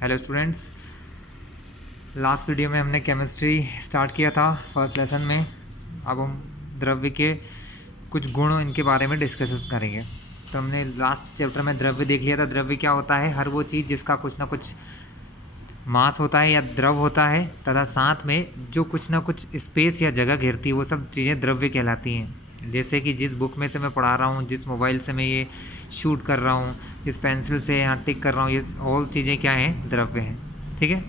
Hello students, last video में हमने chemistry start किया था फर्स्ट लेसन में। अब हम द्रव्य के कुछ गुण इनके बारे में डिस्कस करेंगे। तो हमने लास्ट चैप्टर में द्रव्य देख लिया था। द्रव्य क्या होता है? हर वो चीज़ जिसका कुछ ना कुछ मास होता है या द्रव होता है तथा साथ में जो कुछ ना कुछ स्पेस या जगह घेरती है, वो सब चीज़ें द्रव्य कहलाती हैं। जैसे कि जिस बुक में से मैं पढ़ा रहा हूँ, जिस मोबाइल से मैं ये शूट कर रहा हूँ, जिस पेंसिल से यहाँ टिक कर रहा हूँ, ये ऑल चीज़ें क्या हैं? द्रव्य हैं। ठीक है।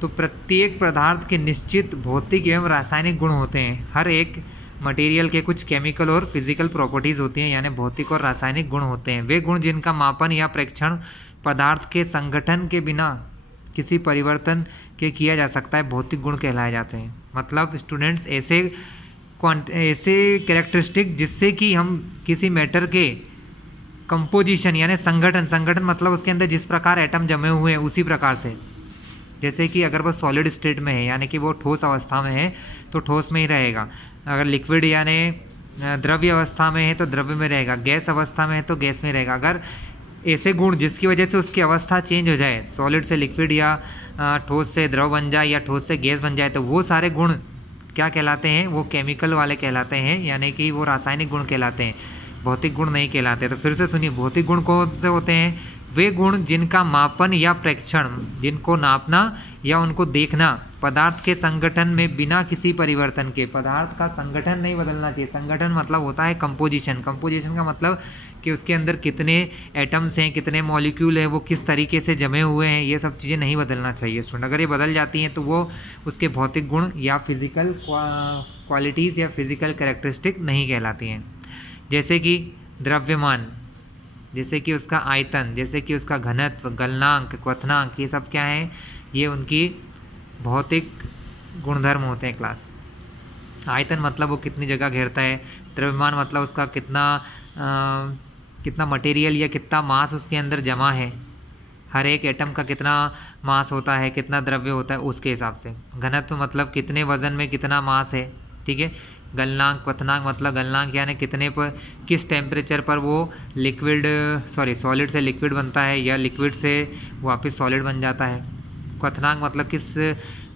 तो प्रत्येक पदार्थ के निश्चित भौतिक एवं रासायनिक गुण होते हैं। हर एक मटेरियल के कुछ केमिकल और फिजिकल प्रॉपर्टीज़ होती हैं, यानी भौतिक और रासायनिक गुण होते हैं। वे गुण जिनका मापन या प्रेक्षण पदार्थ के संगठन के बिना किसी परिवर्तन के किया जा सकता है, भौतिक गुण कहलाए जाते हैं। मतलब स्टूडेंट्स, ऐसे कैरेक्टरिस्टिक जिससे कि हम किसी मैटर के कंपोजिशन यानी संगठन मतलब उसके अंदर जिस प्रकार एटम जमे हुए हैं उसी प्रकार से। जैसे कि अगर वो सॉलिड स्टेट में है यानी कि वो ठोस अवस्था में है तो ठोस में ही रहेगा। अगर लिक्विड यानी द्रव्य अवस्था में है तो द्रव्य में रहेगा। गैस अवस्था में है तो गैस में रहेगा। अगर ऐसे गुण जिसकी वजह से उसकी अवस्था चेंज हो जाए, सॉलिड से लिक्विड या ठोस से द्रव बन जाए या ठोस से गैस बन जाए, तो वो सारे गुण क्या कहलाते हैं? वो केमिकल वाले कहलाते हैं, यानी कि वो रासायनिक गुण कहलाते हैं, भौतिक गुण नहीं कहलाते। तो फिर से सुनिए, भौतिक गुण कौन से होते हैं? वे गुण जिनका मापन या प्रेक्षण, जिनको नापना या उनको देखना पदार्थ के संगठन में बिना किसी परिवर्तन के, पदार्थ का संगठन नहीं बदलना चाहिए। संगठन मतलब होता है कंपोजिशन। कंपोजिशन का मतलब कि उसके अंदर कितने एटम्स हैं, कितने मॉलिक्यूल हैं, वो किस तरीके से जमे हुए हैं, ये सब चीज़ें नहीं बदलना चाहिए स्टूडेंट। अगर ये बदल जाती हैं तो वो उसके भौतिक गुण या फिजिकल क्वालिटीज़ या फिजिकल कैरेक्टरिस्टिक नहीं कहलाती हैं। जैसे कि द्रव्यमान, जैसे कि उसका आयतन, जैसे कि उसका घनत्व, गलनांक, क्वथनांक, ये सब क्या है? ये उनकी भौतिक गुणधर्म होते हैं क्लास। आयतन मतलब वो कितनी जगह घेरता है। द्रव्यमान मतलब उसका कितना मटेरियल या कितना मास उसके अंदर जमा है। हर एक एटम का कितना मास होता है, कितना द्रव्य होता है, उसके हिसाब से। घनत्व मतलब कितने वजन में कितना मास है। ठीक है। गलनांक, क्वथनांक मतलब गलनांक यानी कितने पर, किस टेम्परेचर पर वो सॉलिड से लिक्विड बनता है या लिक्विड से वापस सॉलिड बन जाता है। क्वथनांक मतलब किस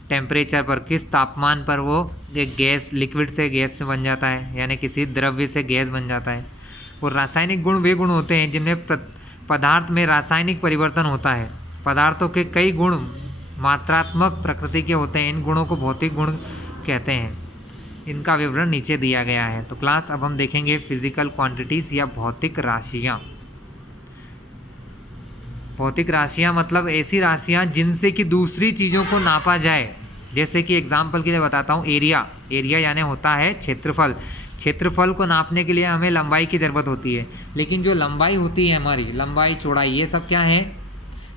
टेम्परेचर पर, किस तापमान पर वो एक गैस लिक्विड से गैस में बन जाता है, यानी किसी द्रव्य से गैस बन जाता है। और रासायनिक गुण वे गुण होते हैं जिनमें पदार्थ में रासायनिक परिवर्तन होता है। पदार्थों के कई गुण मात्रात्मक प्रकृति के होते हैं। इन गुणों को भौतिक गुण कहते हैं। इनका विवरण नीचे दिया गया है। तो क्लास अब हम देखेंगे फिजिकल क्वांटिटीज़ या भौतिक राशियाँ। भौतिक राशियाँ मतलब ऐसी राशियाँ जिनसे कि दूसरी चीज़ों को नापा जाए। जैसे कि एग्जाम्पल के लिए बताता हूँ, एरिया यानी होता है क्षेत्रफल। क्षेत्रफल को नापने के लिए हमें लंबाई की ज़रूरत होती है, लेकिन जो लंबाई होती है हमारी, लंबाई, चौड़ाई, ये सब क्या है?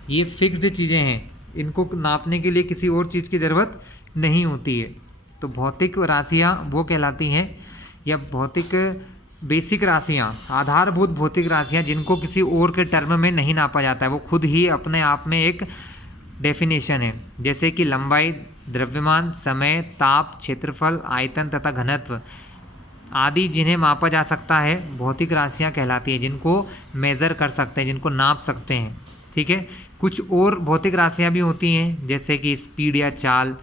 ये फिक्स्ड चीज़ें हैं। इनको नापने के लिए किसी और चीज़ की ज़रूरत नहीं होती है। तो भौतिक राशियाँ वो कहलाती हैं, या भौतिक बेसिक राशियाँ, आधारभूत भौतिक राशियाँ जिनको किसी और के टर्म में नहीं नापा जाता है, वो खुद ही अपने आप में एक डेफिनेशन है। जैसे कि लंबाई, द्रव्यमान, समय, ताप, क्षेत्रफल, आयतन तथा घनत्व आदि जिन्हें मापा जा सकता है, भौतिक राशियाँ कहलाती हैं, जिनको मेज़र कर सकते हैं, जिनको नाप सकते हैं। ठीक है। कुछ और भौतिक राशियाँ भी होती हैं, जैसे कि स्पीड या चाल,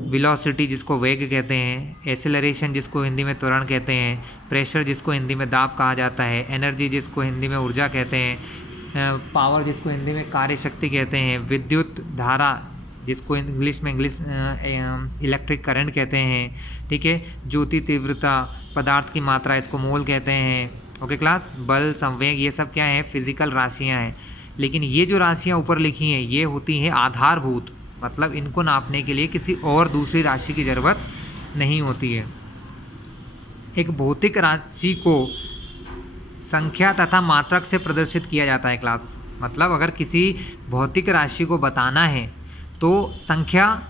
वेलोसिटी जिसको वेग कहते हैं, एसेलरेशन जिसको हिंदी में त्वरण कहते हैं, प्रेशर जिसको हिंदी में दाब कहा जाता है, एनर्जी जिसको हिंदी में ऊर्जा कहते हैं, पावर जिसको हिंदी में कार्य शक्ति कहते हैं, विद्युत धारा जिसको इंग्लिश में इलेक्ट्रिक करंट कहते हैं। ठीक है। ज्योति तीव्रता, पदार्थ की मात्रा, इसको मोल कहते हैं। Okay class. बल, संवेग, ये सब क्या है? फिजिकल राशियाँ हैं। लेकिन ये जो राशियाँ ऊपर लिखी हैं ये होती हैं आधारभूत, मतलब इनको नापने के लिए किसी और दूसरी राशि की ज़रूरत नहीं होती है। एक भौतिक राशि को संख्या तथा मात्रक से प्रदर्शित किया जाता है क्लास। मतलब अगर किसी भौतिक राशि को बताना है तो संख्या,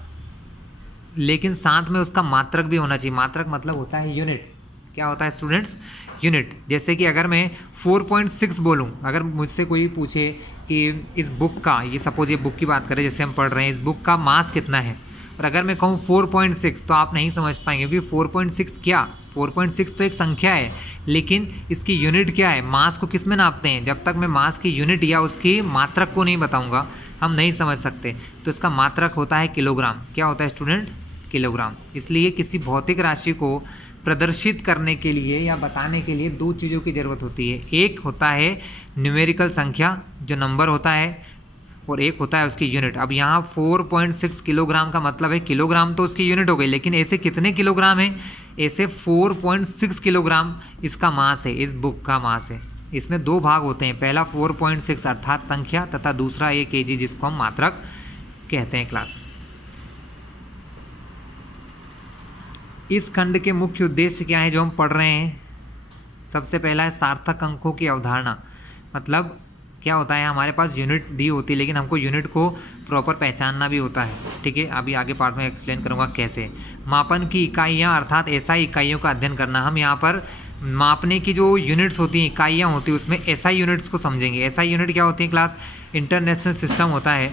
लेकिन साथ में उसका मात्रक भी होना चाहिए। मात्रक मतलब होता है यूनिट। क्या होता है स्टूडेंट्स? यूनिट। जैसे कि अगर मैं 4.6 बोलूँ, अगर मुझसे कोई पूछे कि इस बुक का, ये सपोज ये बुक की बात करें जैसे हम पढ़ रहे हैं, इस बुक का मास कितना है, और अगर मैं कहूँ 4.6 तो आप नहीं समझ पाएंगे, क्योंकि 4.6 क्या, 4.6 तो एक संख्या है, लेकिन इसकी यूनिट क्या है, मास को किस में नापते हैं। जब तक मैं मास की यूनिट या उसकी मात्रक को नहीं बताऊंगा हम नहीं समझ सकते। तो इसका मात्रक होता है किलोग्राम। क्या होता है स्टूडेंट, किलोग्राम। इसलिए किसी भौतिक राशि को प्रदर्शित करने के लिए या बताने के लिए दो चीज़ों की ज़रूरत होती है। एक होता है न्यूमेरिकल संख्या जो नंबर होता है, और एक होता है उसकी यूनिट। अब यहाँ 4.6 किलोग्राम का मतलब है, किलोग्राम तो उसकी यूनिट हो गई, लेकिन ऐसे कितने किलोग्राम है, ऐसे 4.6 किलोग्राम इसका मास है, इस बुक का मास है। इसमें दो भाग होते हैं, पहला 4.6 अर्थात संख्या, तथा दूसरा ये केजी जिसको हम मात्रक कहते हैं क्लास। इस खंड के मुख्य उद्देश्य क्या है जो हम पढ़ रहे हैं। सबसे पहला है सार्थक अंकों की अवधारणा। मतलब क्या होता है, हमारे पास यूनिट दी होती है, लेकिन हमको यूनिट को प्रॉपर पहचानना भी होता है। ठीक है, अभी आगे पार्ट में एक्सप्लेन करूँगा कैसे। मापन की इकाइयाँ अर्थात एसआई इकाइयों का अध्ययन करना। हम यहाँ पर मापने की जो यूनिट्स होती हैं, इकाइयाँ होती हैं, उसमें एसआई यूनिट्स को समझेंगे। एसआई यूनिट क्या होती है क्लास, इंटरनेशनल सिस्टम होता है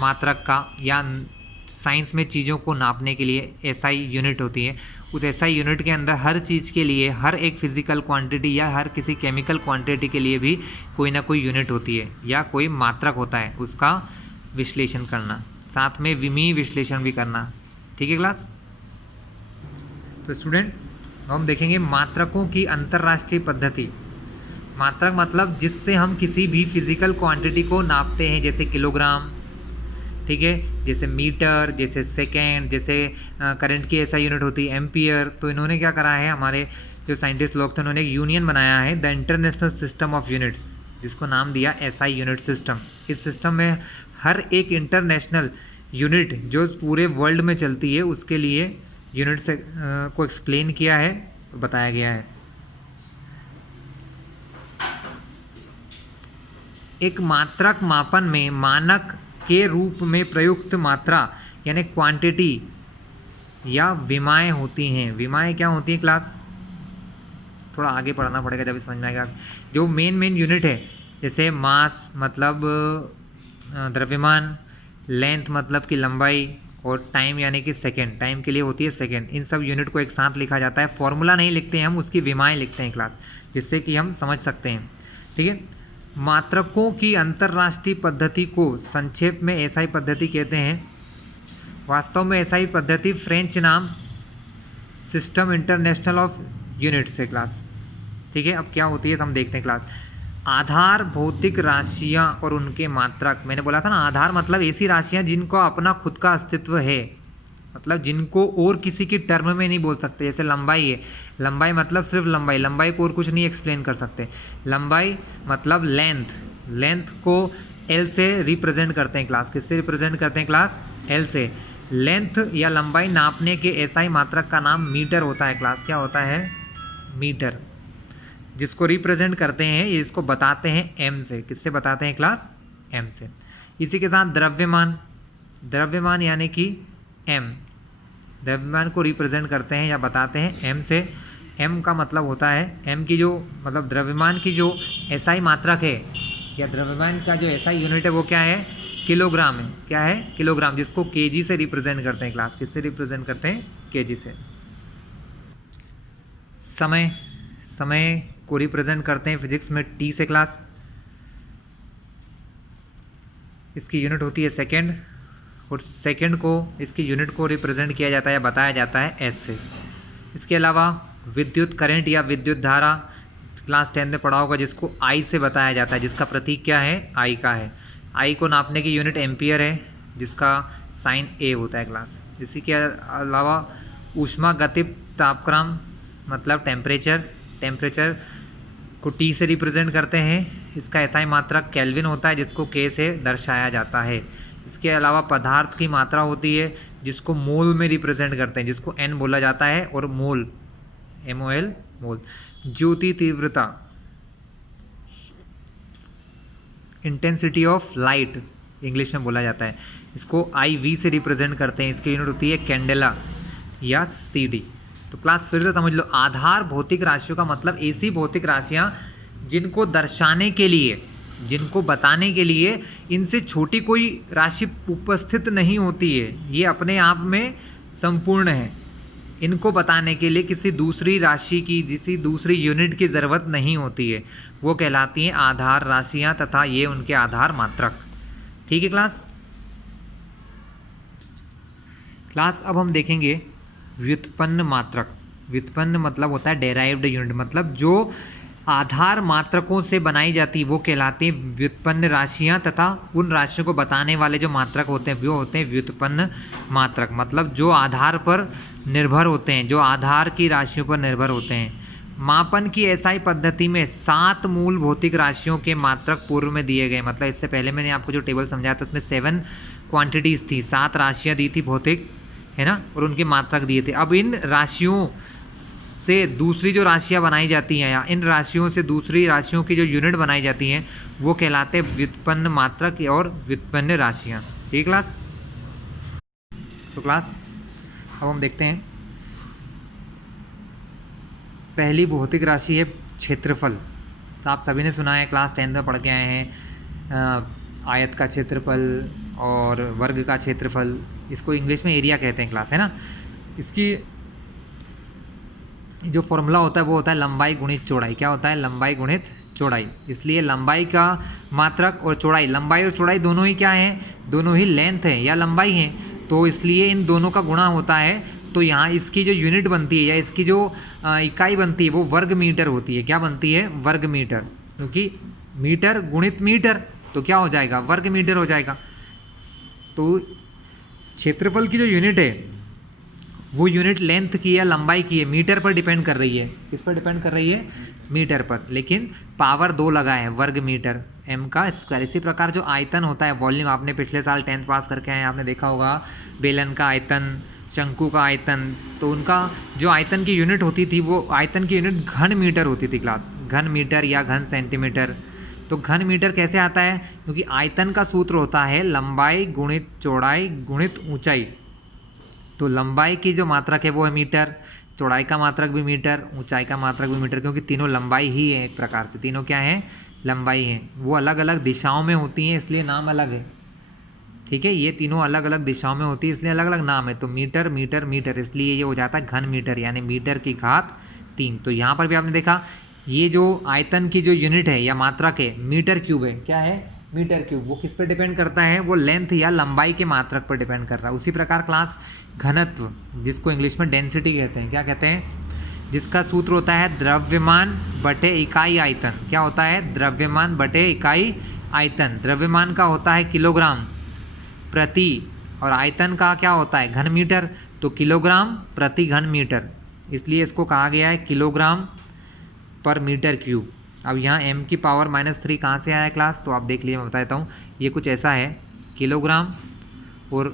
मात्रक का, या साइंस में चीज़ों को नापने के लिए एसआई यूनिट होती है। उस एसआई यूनिट के अंदर हर चीज़ के लिए, हर एक फिजिकल क्वांटिटी या हर किसी केमिकल क्वांटिटी के लिए भी कोई ना कोई यूनिट होती है या कोई मात्रक होता है, उसका विश्लेषण करना, साथ में विमीय विश्लेषण भी करना। ठीक है क्लास। तो स्टूडेंट हम देखेंगे मात्रकों की अंतर्राष्ट्रीय पद्धति। मात्रक मतलब जिससे हम किसी भी फिजिकल क्वांटिटी को नापते हैं, जैसे किलोग्राम, ठीक है, जैसे मीटर, जैसे सेकेंड, जैसे करंट की ऐसा यूनिट होती है एम्पियर। तो इन्होंने क्या करा है, हमारे जो साइंटिस्ट लोग थे उन्होंने एक यूनियन बनाया है, the international system of units, जिसको नाम दिया एसआई यूनिट सिस्टम। इस सिस्टम में हर एक इंटरनेशनल यूनिट जो पूरे वर्ल्ड में चलती है उसके लिए यूनिट से को एक्सप्लेन किया है, बताया गया है। एक मात्रक मापन में मानक के रूप में प्रयुक्त मात्रा यानी क्वांटिटी या विमाएँ होती हैं। विमाएँ क्या होती हैं क्लास, थोड़ा आगे पढ़ना पड़ेगा जब समझ में आएगा। जो मेन यूनिट है, जैसे मास मतलब द्रव्यमान, लेंथ मतलब कि लंबाई, और टाइम यानी कि सेकंड, टाइम के लिए होती है सेकंड। इन सब यूनिट को एक साथ लिखा जाता है। फॉर्मूला नहीं लिखते हैं हम, उसकी विमाएँ लिखते हैं क्लास, जिससे कि हम समझ सकते हैं। ठीक है, मात्रकों की अंतर्राष्ट्रीय पद्धति को संक्षेप में एसआई पद्धति कहते हैं। वास्तव में एसआई पद्धति फ्रेंच नाम सिस्टम इंटरनेशनल ऑफ यूनिट्स है क्लास। ठीक है, अब क्या होती है तो हम देखते हैं क्लास। आधार भौतिक राशियां और उनके मात्रक। मैंने बोला था ना, आधार मतलब ऐसी राशियां जिनका अपना खुद का अस्तित्व है, मतलब जिनको और किसी की टर्म में नहीं बोल सकते। जैसे लंबाई है, लंबाई मतलब सिर्फ लंबाई, लंबाई को और कुछ नहीं एक्सप्लेन कर सकते। लंबाई मतलब लेंथ, लेंथ को एल से रिप्रेजेंट करते हैं क्लास। किससे रिप्रेजेंट करते हैं क्लास, एल से। लेंथ या लंबाई नापने के एसआई मात्रक का नाम मीटर होता है क्लास। क्या होता है, मीटर। जिसको रिप्रेजेंट करते हैं, इसको बताते हैं एम से। किससे बताते हैं क्लास, एम से। इसी के साथ द्रव्यमान, द्रव्यमान यानी कि एम, द्रव्यमान को रिप्रेजेंट करते हैं या बताते हैं एम से। एम का मतलब होता है, एम की जो मतलब द्रव्यमान की जो एसआई मात्रक है या द्रव्यमान का जो एसआई यूनिट है वो क्या है, किलोग्राम है। क्या है, किलोग्राम, जिसको केजी से रिप्रेजेंट करते हैं क्लास। किससे रिप्रेजेंट करते हैं, केजी से। समय, समय को रिप्रेजेंट करते हैं फिजिक्स में टी से क्लास। इसकी यूनिट होती है सेकेंड, और सेकंड को, इसकी यूनिट को रिप्रेजेंट किया जाता है या बताया जाता है एस से। इसके अलावा विद्युत करंट या विद्युत धारा क्लास 10 में पढ़ा होगा, जिसको आई से बताया जाता है, जिसका प्रतीक क्या है, आई का है। आई को नापने की यूनिट एम्पियर है, जिसका साइन ए होता है क्लास। इसी के अलावा ऊष्मागतिक तापक्रम मतलब टेम्परेचर, टेम्परेचर को टी से रिप्रेजेंट करते हैं। इसका एसआई मात्रक केल्विन होता है, जिसको के से दर्शाया जाता है। इसके अलावा पदार्थ की मात्रा होती है, जिसको मोल में रिप्रेजेंट करते हैं, जिसको एन बोला जाता है, और मोल MOL, मोल। ज्योति तीव्रता, इंटेंसिटी ऑफ लाइट इंग्लिश में बोला जाता है, इसको IV से रिप्रेजेंट करते हैं। इसकी यूनिट होती है कैंडेला या CD। तो क्लास फिर से समझ लो, आधार भौतिक राशियों का मतलब ऐसी भौतिक राशियाँ जिनको दर्शाने के लिए जिनको बताने के लिए इनसे छोटी कोई राशि उपस्थित नहीं होती है, ये अपने आप में संपूर्ण है। इनको बताने के लिए किसी दूसरी राशि की, किसी दूसरी यूनिट की ज़रूरत नहीं होती है, वो कहलाती हैं आधार राशियाँ तथा ये उनके आधार मात्रक। ठीक है क्लास। अब हम देखेंगे व्युत्पन्न मात्रक। व्युत्पन्न मतलब होता है डेराइव्ड यूनिट, मतलब जो आधार मात्रकों से बनाई जाती है वो कहलाती हैं व्युत्पन्न राशियाँ तथा उन राशियों को बताने वाले जो मात्रक होते हैं वो होते हैं व्युत्पन्न मात्रक। मतलब जो आधार पर निर्भर होते हैं, जो आधार की राशियों पर निर्भर होते हैं। मापन की एसआई पद्धति में 7 मूल भौतिक राशियों के मात्रक पूर्व में दिए गए। मतलब इससे पहले मैंने आपको जो टेबल समझाया था उसमें 7 क्वांटिटीज़ थी, 7 राशियाँ दी थी भौतिक, है ना, और उनके मात्रक दिए थे। अब इन राशियों से दूसरी जो राशियाँ बनाई जाती हैं या इन राशियों से दूसरी राशियों की जो यूनिट बनाई जाती हैं वो कहलाते हैं व्युत्पन्न मात्रक और व्युत्पन्न राशियाँ। ठीक क्लास। क्लास अब हम देखते हैं पहली भौतिक राशि है क्षेत्रफल। आप सभी ने सुना है, क्लास 10 में पढ़ के आए हैं, आयत का क्षेत्रफल और वर्ग का क्षेत्रफल, इसको इंग्लिश में एरिया कहते हैं क्लास, है ना। इसकी जो फॉर्मूला होता है वो होता है लंबाई गुणित चौड़ाई। क्या होता है? लंबाई गुणित चौड़ाई। इसलिए लंबाई का मात्रक और चौड़ाई, लंबाई और चौड़ाई दोनों ही क्या हैं? दोनों ही लेंथ है या लंबाई है, तो इसलिए इन दोनों का गुणा होता है। तो यहाँ इसकी जो यूनिट बनती है या इसकी जो इकाई बनती है वो वर्ग मीटर होती है। क्या बनती है? वर्ग मीटर, क्योंकि मीटर गुणित मीटर तो क्या हो जाएगा? वर्ग मीटर हो जाएगा। तो क्षेत्रफल की जो यूनिट है वो यूनिट लेंथ की या लंबाई की है, मीटर पर डिपेंड कर रही है। किस पर डिपेंड कर रही है? मीटर पर, लेकिन पावर 2 लगा है, वर्ग मीटर m का स्क्वायर। इसी प्रकार जो आयतन होता है, वॉल्यूम, आपने पिछले साल 10th पास करके आए, आपने देखा होगा बेलन का आयतन, शंकु का आयतन, तो उनका जो आयतन की यूनिट होती थी वो आयतन की यूनिट घन मीटर होती थी क्लास, घन मीटर या घन सेंटीमीटर। तो घन मीटर कैसे आता है? क्योंकि आयतन का सूत्र होता है लंबाई गुणित चौड़ाई गुणित ऊंचाई। तो लंबाई की जो मात्रक है वो है मीटर, चौड़ाई का मात्रक भी मीटर, ऊंचाई का मात्रक भी मीटर, क्योंकि तीनों लंबाई ही है, एक प्रकार से तीनों क्या है? लंबाई है। वो अलग अलग दिशाओं में होती हैं इसलिए नाम अलग है। ठीक है, ये तीनों अलग अलग दिशाओं में होती है इसलिए अलग अलग नाम है। तो मीटर मीटर मीटर, इसलिए ये हो जाता है घन मीटर, यानी मीटर की घात 3। तो यहाँ पर भी आपने देखा ये जो आयतन की जो यूनिट है या मात्रक है मीटर क्यूब है। क्या है? Metre cube. वो किस पर डिपेंड करता है? वो लेंथ या लंबाई के मात्रक पर डिपेंड कर रहा है। उसी प्रकार क्लास घनत्व, जिसको इंग्लिश में डेंसिटी कहते हैं, क्या कहते हैं? जिसका सूत्र होता है द्रव्यमान बटे इकाई आयतन। क्या होता है? द्रव्यमान बटे इकाई आयतन। द्रव्यमान का होता है किलोग्राम प्रति, और आयतन का क्या होता है? घन मीटर। तो किलोग्राम प्रति घन मीटर, इसलिए इसको कहा गया है किलोग्राम पर मीटर क्यूब। अब यहाँ m की पावर -3 कहाँ से आया क्लास? तो आप देख लीजिए, मैं बताता हूँ। ये कुछ ऐसा है, किलोग्राम और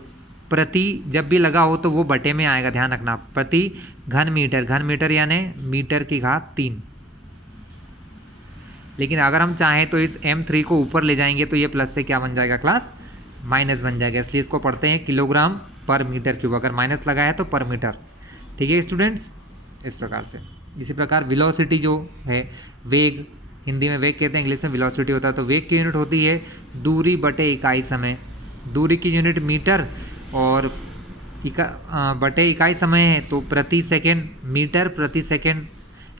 प्रति जब भी लगा हो तो वो बटे में आएगा, ध्यान रखना। प्रति घन मीटर, घन मीटर यानी मीटर की घात 3। लेकिन अगर हम चाहें तो इस m3 को ऊपर ले जाएंगे तो ये प्लस से क्या बन जाएगा क्लास? माइनस बन जाएगा। इसलिए इसको पढ़ते हैं किलोग्राम पर मीटर क्यूब, अगर माइनस लगा है तो पर मीटर। ठीक है स्टूडेंट्स, इस प्रकार से। इसी प्रकार वेलोसिटी जो है, वेग, हिंदी में वेग कहते हैं, इंग्लिश में वेलोसिटी होता है। तो वेग की यूनिट होती है दूरी बटे इकाई समय। दूरी की यूनिट मीटर और बटे इकाई समय है तो प्रति सेकंड, मीटर प्रति सेकंड,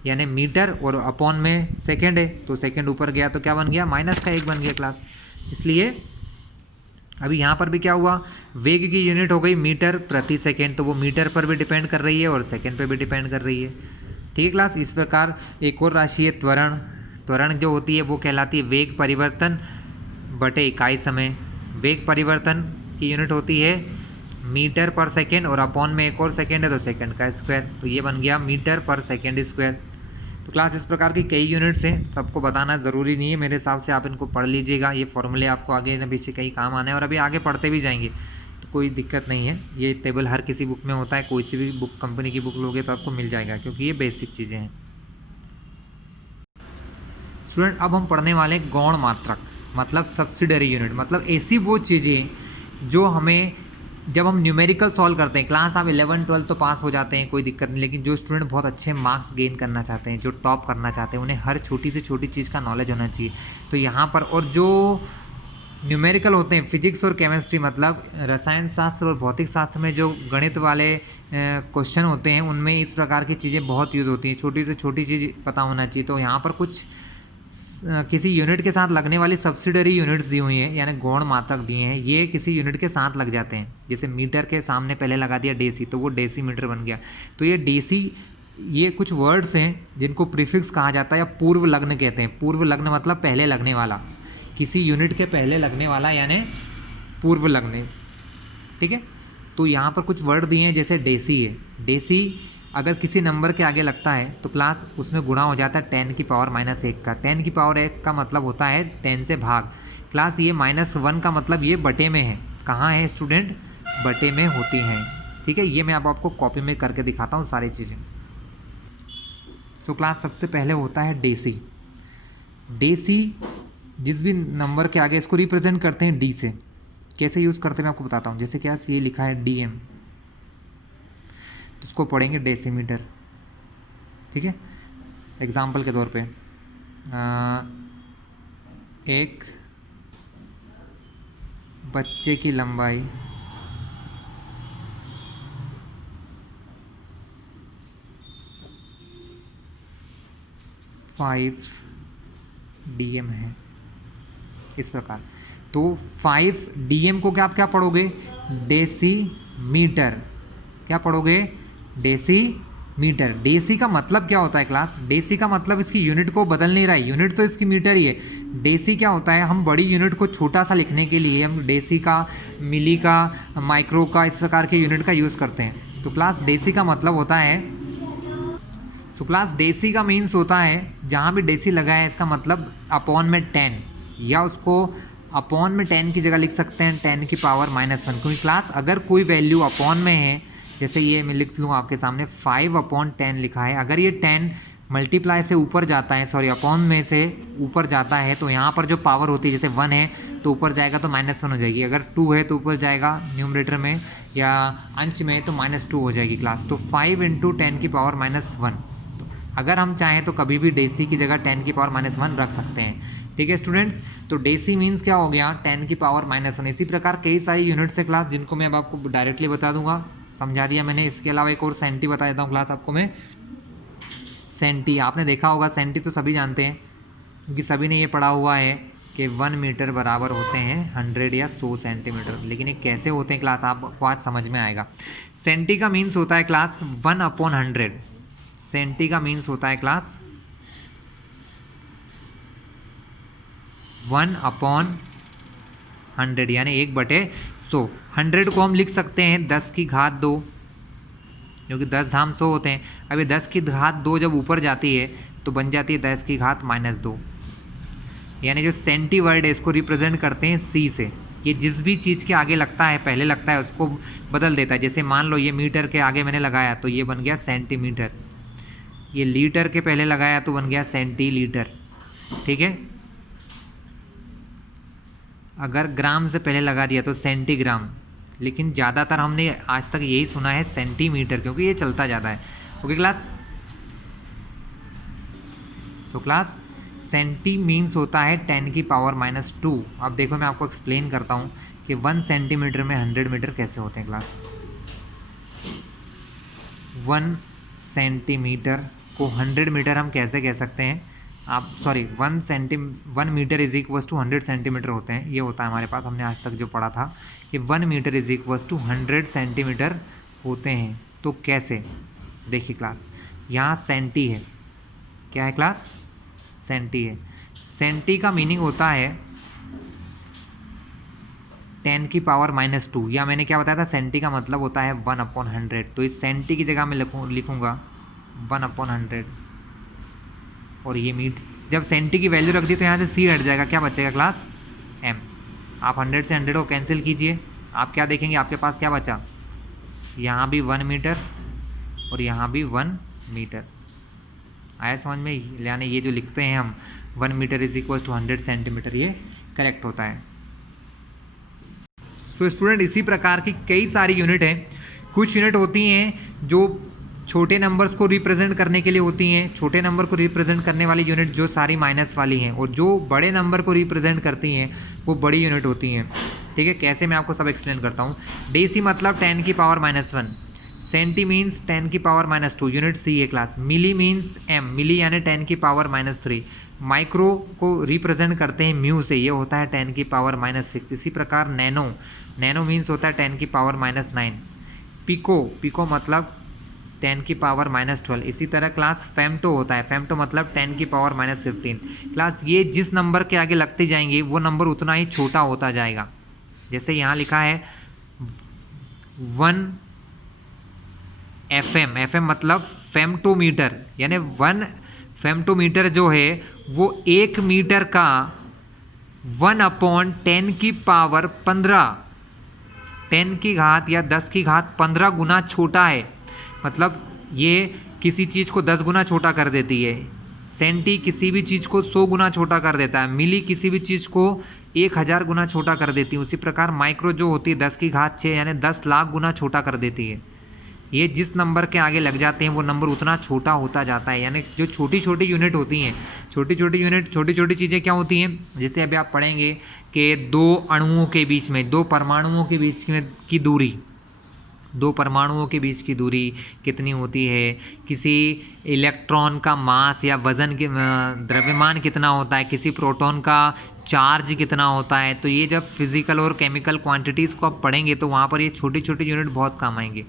यानी मीटर और अपॉन में सेकंड है, तो सेकंड ऊपर गया तो क्या बन गया? -1 बन गया क्लास। इसलिए अभी यहाँ पर भी क्या हुआ? वेग की यूनिट हो गई मीटर प्रति सेकंड, तो वो मीटर पर भी डिपेंड कर रही है और सेकंड पर भी डिपेंड कर रही है। ठीक है क्लास। इस प्रकार एक और राशि है त्वरण। त्वरण जो होती है वो कहलाती है वेग परिवर्तन बटे इकाई समय। वेग परिवर्तन की यूनिट होती है मीटर पर सेकेंड और अपॉन में एक और सेकेंड है तो सेकेंड का स्क्वायर, तो ये बन गया मीटर पर सेकेंड स्क्वायर। तो क्लास इस प्रकार की कई यूनिट्स हैं, सबको बताना ज़रूरी नहीं है, मेरे हिसाब से आप इनको पढ़ लीजिएगा। ये फॉर्मूले आपको आगे न पीछे कई काम आने हैं और अभी आगे पढ़ते भी जाएंगे, तो कोई दिक्कत नहीं है। ये टेबल हर किसी बुक में होता है, कोई सी भी बुक कंपनी की बुक लोगे तो आपको मिल जाएगा, क्योंकि ये बेसिक चीज़ें हैं। स्टूडेंट अब हम पढ़ने वाले गौण मात्रक, मतलब सब्सिडरी यूनिट, मतलब ऐसी वो चीज़ें जो हमें जब हम न्यूमेरिकल सॉल्व करते हैं क्लास, आप 11 12 तो पास हो जाते हैं, कोई दिक्कत नहीं, लेकिन जो स्टूडेंट बहुत अच्छे मार्क्स गेन करना चाहते हैं, जो टॉप करना चाहते हैं, उन्हें हर छोटी से छोटी चीज़ का नॉलेज होना चाहिए। तो यहाँ पर, और जो न्यूमेरिकल होते हैं फिजिक्स और केमिस्ट्री, मतलब रसायन शास्त्र और भौतिक शास्त्र में जो गणित वाले क्वेश्चन होते हैं, उनमें इस प्रकार की चीज़ें बहुत यूज़ होती हैं, छोटी से छोटी चीज़ पता होना चाहिए। तो यहाँ पर कुछ किसी यूनिट के साथ लगने वाली सब्सिडरी यूनिट्स दी हुई हैं, यानी गौण मात्रक दिए हैं, ये किसी यूनिट के साथ लग जाते हैं। जैसे मीटर के सामने पहले लगा दिया डेसी, तो वो डेसी मीटर बन गया। तो ये डेसी, ये कुछ वर्ड्स हैं जिनको प्रीफिक्स कहा जाता है या पूर्व लग्न कहते हैं। पूर्व लग्न मतलब पहले लगने वाला, किसी यूनिट के पहले लगने वाला यानी पूर्व लग्न, ठीक है। तो यहाँ पर कुछ वर्ड दिए हैं, जैसे डेसी है। डेसी अगर किसी नंबर के आगे लगता है तो क्लास उसमें गुणा हो जाता है 10 की पावर -1 का। 10 की पावर 1 का मतलब होता है 10 से भाग। क्लास ये -1 का मतलब ये बटे में है। कहाँ है स्टूडेंट? बटे में होती हैं, ठीक है। ये मैं अब आपको कॉपी में करके दिखाता हूँ सारी चीज़ें। सो क्लास सबसे पहले होता है डेसी। डेसी जिस भी नंबर के आगे, इसको रिप्रेजेंट करते हैं डी से। कैसे यूज़ करते हैं मैं आपको बताता हूँ। जैसे क्या ये लिखा है DM, तो उसको पढ़ेंगे डेसीमीटर, ठीक है। एग्जाम्पल के तौर पे एक बच्चे की लंबाई 5 DM है, इस प्रकार। तो 5 DM को क्या आप क्या पढ़ोगे? डेसीमीटर। क्या पढ़ोगे? डेसीमीटर। डेसी का मतलब क्या होता है क्लास? डेसी का मतलब इसकी यूनिट को बदल नहीं रहा है, यूनिट तो इसकी मीटर ही है। डेसी क्या होता है? हम बड़ी यूनिट को छोटा सा लिखने के लिए हम डेसी का, मिली का, माइक्रो का, इस प्रकार के यूनिट का यूज़ करते हैं। तो क्लास डेसी का मतलब होता है, सो क्लास डेसी का मीन्स होता है, जहाँ भी डेसी लगा है इसका मतलब अपॉन में 10, या उसको अपॉन में 10 की जगह लिख सकते हैं 10 की पावर -1। क्योंकि क्लास अगर कोई वैल्यू अपॉन में है, जैसे ये मैं लिख लूँ आपके सामने 5/10 लिखा है, अगर ये 10 मल्टीप्लाई से ऊपर जाता है, सॉरी अपॉन में से ऊपर जाता है, तो यहाँ पर जो पावर होती है, जैसे 1 है तो ऊपर जाएगा तो -1 हो जाएगी, अगर 2 है तो ऊपर जाएगा न्यूमरेटर में या अंश में तो -2 हो जाएगी क्लास। तो 5 × 10 की पावर -1। तो अगर हम चाहें तो कभी भी डेसी की जगह 10 की पावर -1 रख सकते हैं, ठीक है स्टूडेंट्स। तो डेसी मीन्स क्या हो गया? 10 की पावर -1। इसी प्रकार कई सारी यूनिट्स है क्लास, जिनको मैं अब आपको डायरेक्टली बता दूंगा, समझा दिया मैंने। इसके अलावा एक और सेंटी बता देता हूँ क्लास आपको मैं। सेंटी आपने देखा होगा, सेंटी तो सभी जानते हैं क्योंकि सभी ने ये पढ़ा हुआ है कि 1 मीटर बराबर होते हैं 100 या 100 सेंटीमीटर। लेकिन ये कैसे होते हैं क्लास, आपको आज समझ में आएगा। सेंटी का मीन्स होता है क्लास 1/100। सेंटी का मीन्स होता है क्लास 1/100 यानी 1/100। 100 को हम लिख सकते हैं 10 की घात 2, क्योंकि 10 धाम 100 होते हैं। अब ये 10 की घात 2 जब ऊपर जाती है तो बन जाती है 10 की घात -2। यानी जो सेंटी वर्ड है इसको रिप्रेजेंट करते हैं C से। ये जिस भी चीज़ के आगे लगता है, पहले लगता है, उसको बदल देता है। जैसे मान लो ये मीटर के आगे मैंने लगाया तो ये बन गया सेंटीमीटर, ये लीटर के पहले लगाया तो बन गया सेंटीलीटर, ठीक है। अगर ग्राम से पहले लगा दिया तो सेंटीग्राम, लेकिन ज़्यादातर हमने आज तक यही सुना है सेंटीमीटर, क्योंकि ये चलता ज़्यादा है। Okay class. So class centi means होता है 10 की पावर -2। अब देखो मैं आपको एक्सप्लेन करता हूँ कि 1 सेंटीमीटर में 100 मीटर कैसे होते हैं क्लास। 1 सेंटीमीटर को 100 मीटर हम कैसे कह सकते हैं? आप sorry 1 metre is equal to 100 centimetre होते हैं, ये होता है हमारे पास, हमने आज तक जो पढ़ा था कि 1 metre is equal to 100 centimetre होते हैं। तो कैसे? देखिए क्लास, यहाँ सेंटी है, क्या है क्लास? सेंटी है। सेंटी का मीनिंग होता है 10 की पावर -2, या मैंने क्या बताया था, सेंटी का मतलब होता है 1/100। तो इस सेंटी की जगह मैं लिखूँगा 1/100, और ये मीट, जब सेंटी की वैल्यू रख दी तो यहाँ से C हट जाएगा, क्या बचेगा क्लास? M। आप 100 से 100 को कैंसिल कीजिए, आप क्या देखेंगे आपके पास क्या बचा? यहाँ भी 1 मीटर और यहाँ भी 1 मीटर। आया समझ में? यानी ये जो लिखते हैं हम 1 metre is equal to 100 centimetre, ये करेक्ट होता है। तो स्टूडेंट इसी प्रकार की कई सारी यूनिट हैं। कुछ यूनिट होती हैं जो छोटे नंबर्स को रिप्रेजेंट करने के लिए होती हैं, छोटे नंबर को रिप्रेजेंट करने वाली यूनिट जो सारी माइनस वाली हैं, और जो बड़े नंबर को रिप्रेजेंट करती हैं वो बड़ी यूनिट होती हैं। ठीक है, कैसे मैं आपको सब एक्सप्लेन करता हूँ। डेसी मतलब 10 की पावर -1, सेंटी मीन्स 10 की पावर -2, यूनिट सी है क्लास। मिली मीन्स एम, मिली यानी 10 की पावर -3। माइक्रो को रिप्रेजेंट करते हैं म्यू से, ये होता है 10 की पावर -6। इसी प्रकार नैनो, नैनो मीन्स होता है 10 की पावर -9। पिको, पिको मतलब 10 की पावर -12। इसी तरह क्लास फेम्टो होता है, फेम्टो मतलब 10 की पावर -15। क्लास ये जिस नंबर के आगे लगते जाएंगे वो नंबर उतना ही छोटा होता जाएगा। जैसे यहाँ लिखा है 1 FM, FM मतलब फेम्टोमीटर, यानी 1 फेम्टोमीटर जो है वो 1 मीटर का 1/10 की पावर 15, 10 की घात या 10 की घात 15 गुना छोटा है। मतलब ये किसी चीज़ को 10 गुना छोटा कर देती है। सेंटी किसी भी चीज़ को 100 गुना छोटा कर देता है। मिली किसी भी चीज़ को 1000 गुना छोटा कर देती है। उसी प्रकार माइक्रो जो होती है 10 की घात 6 यानी 10 लाख गुना छोटा कर देती है। ये जिस नंबर के आगे लग जाते हैं वो नंबर उतना छोटा होता जाता है। यानी जो छोटी छोटी यूनिट होती हैं, छोटी छोटी यूनिट, छोटी छोटी चीज़ें क्या होती हैं, जैसे अभी आप पढ़ेंगे कि दो अणुओं के बीच में, दो परमाणुओं के बीच में की दूरी, दो परमाणुओं के बीच की दूरी कितनी होती है, किसी इलेक्ट्रॉन का मास या वज़न के द्रव्यमान कितना होता है, किसी प्रोटॉन का चार्ज कितना होता है। तो ये जब फिजिकल और केमिकल क्वांटिटीज़ को आप पढ़ेंगे तो वहाँ पर ये छोटी छोटी यूनिट बहुत काम आएंगे।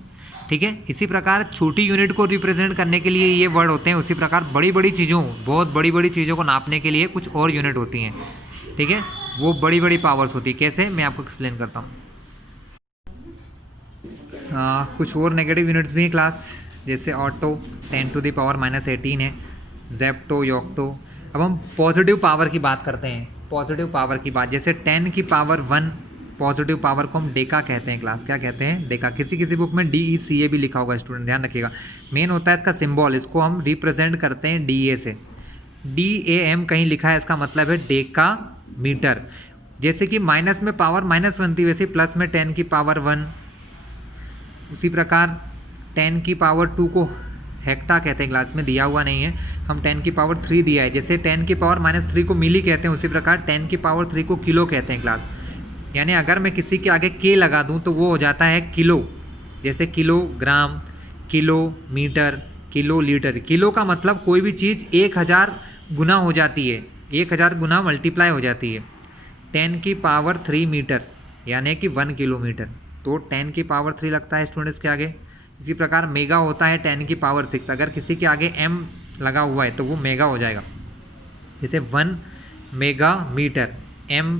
ठीक है, इसी प्रकार छोटी यूनिट को रिप्रेजेंट करने के लिए ये वर्ड होते हैं। उसी प्रकार बड़ी बड़ी चीज़ों, बहुत बड़ी बड़ी चीज़ों को नापने के लिए कुछ और यूनिट होती हैं। ठीक है, वो बड़ी बड़ी पावर्स होती है। कैसे, मैं आपको एक्सप्लेन करता हूँ। कुछ और नेगेटिव यूनिट्स भी हैं क्लास, जैसे ऑटो 10 टू द पावर -18 है, जेप्टो, योक्टो। अब हम पॉजिटिव पावर की बात करते हैं, पॉजिटिव पावर की बात, जैसे 10 की पावर 1 पॉजिटिव पावर को हम डेका कहते हैं क्लास। क्या कहते हैं, डेका। किसी किसी बुक में DECA भी लिखा होगा, स्टूडेंट ध्यान रखिएगा। मेन होता है इसका सिंबल, इसको हम रिप्रेजेंट करते हैं DA से। DAM कहीं लिखा है, इसका मतलब है डेका मीटर। जैसे कि माइनस में पावर -1 थी, वैसे प्लस में 10 की पावर 1। उसी प्रकार 10 की पावर 2 को हेक्टा कहते हैं, क्लास में दिया हुआ नहीं है, हम 10 की पावर 3 दिया है। जैसे 10 की पावर -3 को मिली कहते हैं, उसी प्रकार 10 की पावर 3 को किलो कहते हैं क्लास। यानी अगर मैं किसी के आगे के लगा दूं तो वो हो जाता है किलो। जैसे kilogram, kilometre, kilo litre. Kilo का मतलब कोई भी चीज़ 1000 गुना हो जाती है, 1000 गुना मल्टीप्लाई हो जाती है। 10 की पावर 3 मीटर यानी कि 1 किलोमीटर, तो 10 की पावर 3 लगता है स्टूडेंट्स के आगे। इसी प्रकार मेगा होता है 10 की पावर 6। अगर किसी के आगे m लगा हुआ है तो वो मेगा हो जाएगा। जैसे 1 मेगा मीटर, m।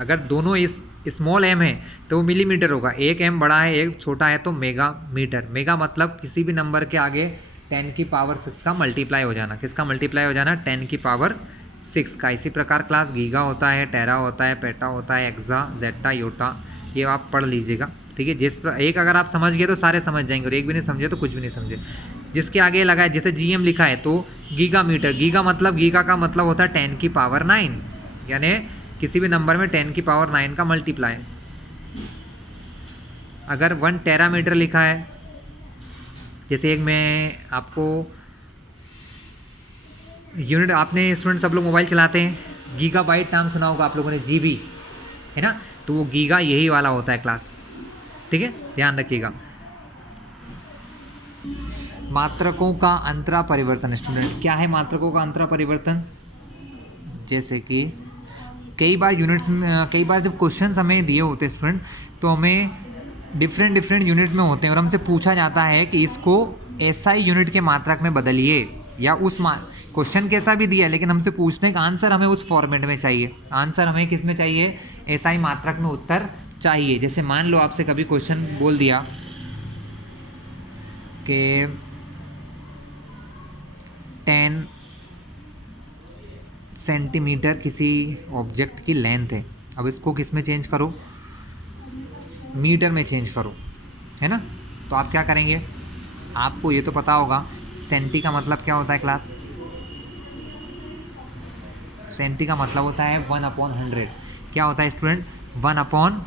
अगर दोनों इस स्मॉल m है तो वो मिलीमीटर होगा। एक m बड़ा है, एक छोटा है, तो मेगा मीटर। मेगा मतलब किसी भी नंबर के आगे 10 की पावर 6 का मल्टीप्लाई हो जाना। किसका मल्टीप्लाई हो जाना, 10 की पावर 6 का। इसी प्रकार क्लास गीगा होता है, टेरा होता है, पेटा होता है, एक्सा, जेटा, योटा, ये आप पढ़ लीजिएगा। ठीक है, जिस पर एक अगर आप समझ गए तो सारे समझ जाएंगे, और एक भी नहीं समझे तो कुछ भी नहीं समझे। जिसके आगे लगा है, जैसे GM लिखा है तो गीगा मीटर। गीगा मतलब, गीगा का मतलब होता है 10 की पावर 9, यानी किसी भी नंबर में 10 की पावर 9 का मल्टीप्लाई। अगर 1 टेरामीटर लिखा है, जैसे एक मैं आपको यूनिट, आपने स्टूडेंट सब लोग मोबाइल चलाते हैं, गीगाबाइट नाम सुना होगा आप लोगों ने, GB है ना, तो वो गीगा यही वाला होता है क्लास। ठीक है, ध्यान रखिएगा। मात्रकों का अंतरा परिवर्तन स्टूडेंट, क्या है मात्रकों का अंतरा परिवर्तन? जैसे कि कई बार यूनिट्स में, कई बार जब क्वेश्चंस हमें दिए होते हैं स्टूडेंट, तो हमें डिफरेंट यूनिट में होते हैं और हमसे पूछा जाता है कि इसको SI यूनिट के मात्रक में बदलिए, या उस क्वेश्चन कैसा भी दिया है लेकिन हमसे पूछते हैं कि आंसर हमें उस फॉर्मेट में चाहिए, आंसर हमें किस में चाहिए, SI मात्रक में उत्तर चाहिए। जैसे मान लो आपसे कभी क्वेश्चन बोल दिया कि 10 सेंटीमीटर किसी ऑब्जेक्ट की लेंथ है, अब इसको किस में चेंज करो, मीटर में चेंज करो, है ना। तो आप क्या करेंगे, आपको ये तो पता होगा सेंटी का मतलब क्या होता है क्लास, सेंटी का मतलब होता है 1/100। क्या होता है स्टूडेंट, 1/100।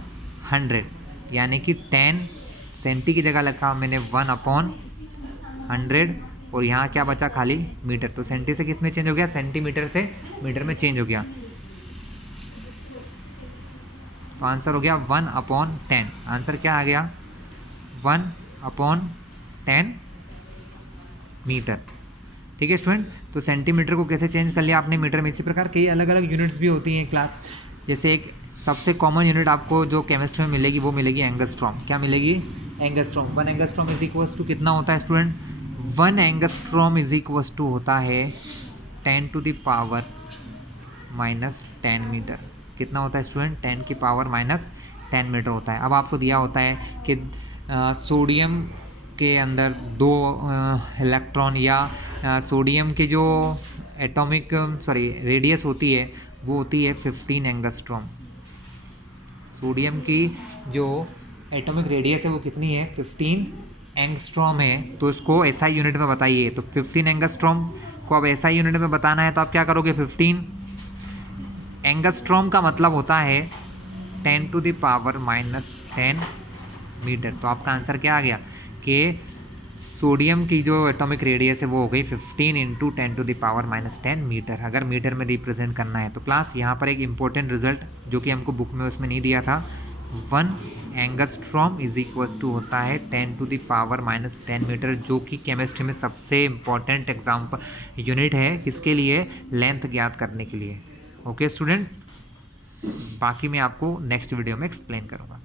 100, यानी कि 10 सेंटी की जगह लिखा मैंने 1/100, और यहाँ क्या बचा खाली मीटर, तो सेंटी से किस में चेंज हो गया, सेंटीमीटर से मीटर में चेंज हो गया, तो आंसर हो गया 1/10। आंसर क्या आ गया 1/10 मीटर। ठीक है स्टूडेंट, तो सेंटीमीटर को कैसे चेंज कर लिया आपने मीटर में। इसी प्रकार कई अलग अलग यूनिट्स भी होती हैं क्लास, जैसे एक सबसे कॉमन यूनिट आपको जो केमिस्ट्री में मिलेगी वो मिलेगी एंगस्ट्रॉम। क्या मिलेगी, angstrom. 1 angstrom is equals to कितना होता है student, 1 angstrom is equals to होता है 10⁻⁻10 मीटर। कितना होता है स्टूडेंट, 10⁻⁻10 मीटर होता है। अब आपको दिया होता है कि सोडियम के अंदर 2 इलेक्ट्रॉन या सोडियम की जो एटॉमिक रेडियस होती है वो होती है 15 एंगस्ट्रॉम। सोडियम की जो एटॉमिक रेडियस है वो कितनी है, 15 एंगस्ट्रॉम है। तो इसको एसआई यूनिट में बताइए, तो 15 एंगस्ट्रॉम को अब एसआई यूनिट में बताना है, तो आप क्या करोगे, 15 एंगस्ट्रॉम का मतलब होता है 10⁻⁻10 मीटर। तो आपका आंसर क्या आ गया कि सोडियम की जो एटॉमिक रेडियस है वो हो गई 15 × 10⁻⁻10 मीटर, अगर मीटर में रिप्रेजेंट करना है। तो क्लास यहाँ पर एक इम्पोर्टेंट रिजल्ट जो कि हमको बुक में उसमें नहीं दिया था, 1 एंगस्ट्रॉम इज इक्वल्स टू होता है 10⁻⁻10 मीटर, जो कि केमिस्ट्री में सबसे इम्पोर्टेंट एग्जाम्पल यूनिट है, किसके लिए, लेंथ ज्ञात करने के लिए। ओके स्टूडेंट, बाकी मैं आपको नेक्स्ट वीडियो में एक्सप्लेन करूँगा।